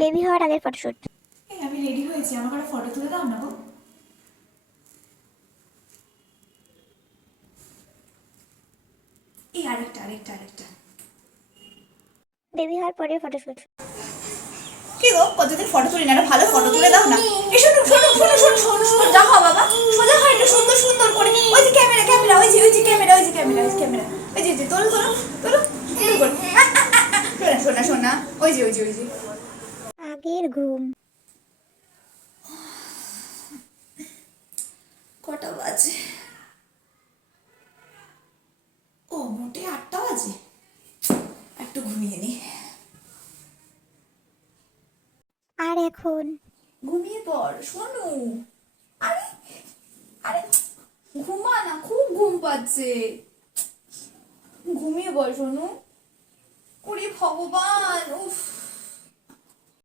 Baby হওয়ার আগের photoshoot. এই আমি রেডি হয়েছি, আমাকে একটা ফটো তুলে দাও না গো। এই আরেকটা আরেকটা আরেকটা। বেবি হওয়ার পরের ফটোশুট। কি গো, কতদিন ফটো তুলি না, একটা ভালো ফটো তুলে দাও না। এই শোনো শোনো শোনো শোনো শোনো শোনো, যা হও বাবা, সোজা হয় একটু সুন্দর সুন্দর করে। ওই যে ক্যামেরা ক্যামেরা, ওই যে ক্যামেরা, ওই যে ক্যামেরা, ওই যে ক্যামেরা, ওই যে তোলো তোলো তোলো সুন্দর করে। শোনা শোনা শোনা, ওই যে আগের ঘুম। কটা বাজে? ও মোটে 8টা বাজে। একটু ঘুমিয়ে নি। আর এখন ঘুমিয়ে পড় শোনু। আরে আরে ঘুমা না, খুব ঘুম পাচ্ছে। ঘুমিয়ে পড় শোনু। ওরে ভগবান, উফ।